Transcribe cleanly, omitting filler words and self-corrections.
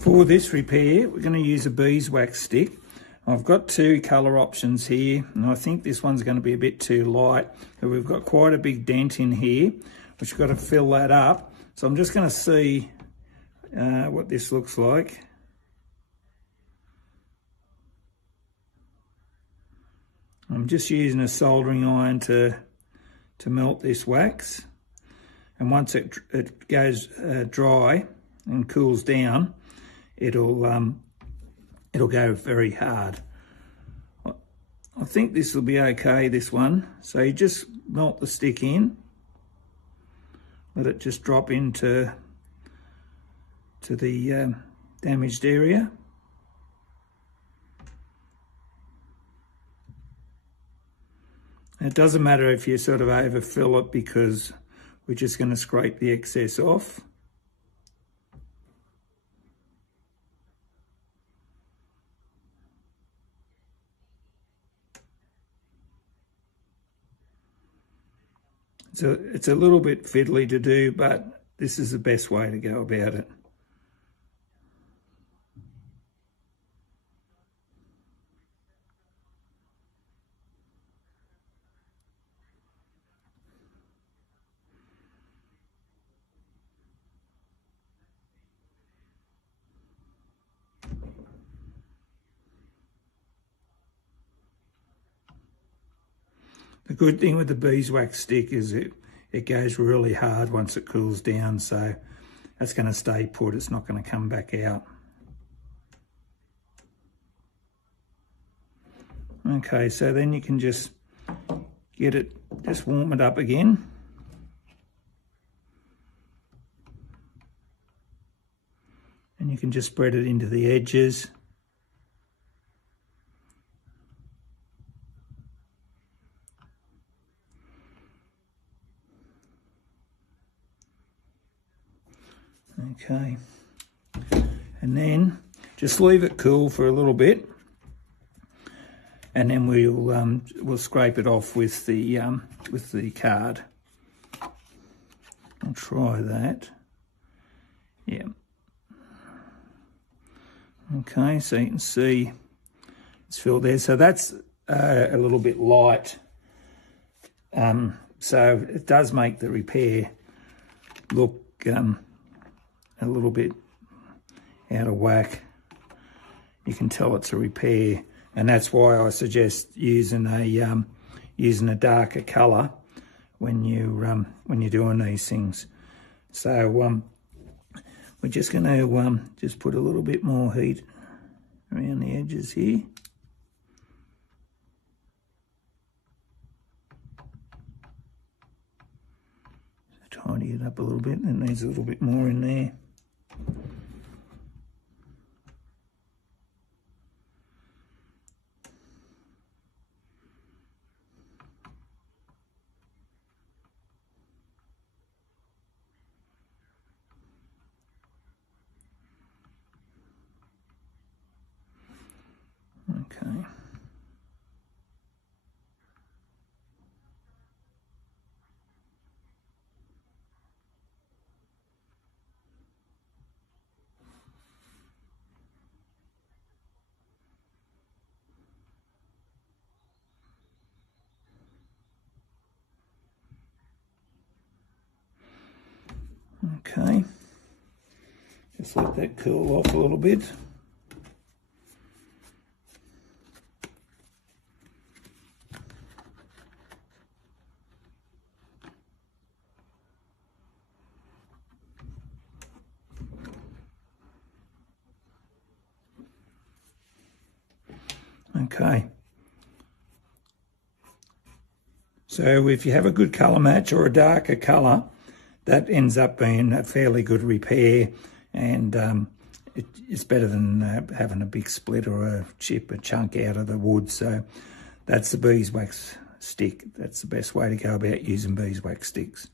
For this repair, we're going to use a beeswax stick. I've got two colour options here, and I think this one's going to be a bit too light. But we've got quite a big dent in here, which we've got to fill that up. So I'm just going to see what this looks like. I'm just using a soldering iron to melt this wax. And once it goes dry and cools down, it'll go very hard. I think this will be okay, this one. So you just melt the stick in, let it just drop into the damaged area. It doesn't matter if you sort of overfill it, because we're just going to scrape the excess off. So it's a little bit fiddly to do, but this is the best way to go about it. The good thing with the beeswax stick is it goes really hard once it cools down, so that's going to stay put, it's not going to come back out. Okay, so then you can just warm it up again. And you can just spread it into the edges. Okay, and then just leave it cool for a little bit, and then we'll scrape it off with the card. I'll try that. Yeah. Okay, so you can see it's filled there. So that's a little bit light. So it does make the repair look a little bit out of whack. You can tell it's a repair, and that's why I suggest using a darker colour when you're doing these things. So we're just going to just put a little bit more heat around the edges here. Tidy it up a little bit. It needs a little bit more in there. Okay. Okay, just let that cool off a little bit. Okay, so if you have a good colour match or a darker colour, that ends up being a fairly good repair, and it's better than having a big split or a chunk out of the wood. So that's the beeswax stick. That's the best way to go about using beeswax sticks.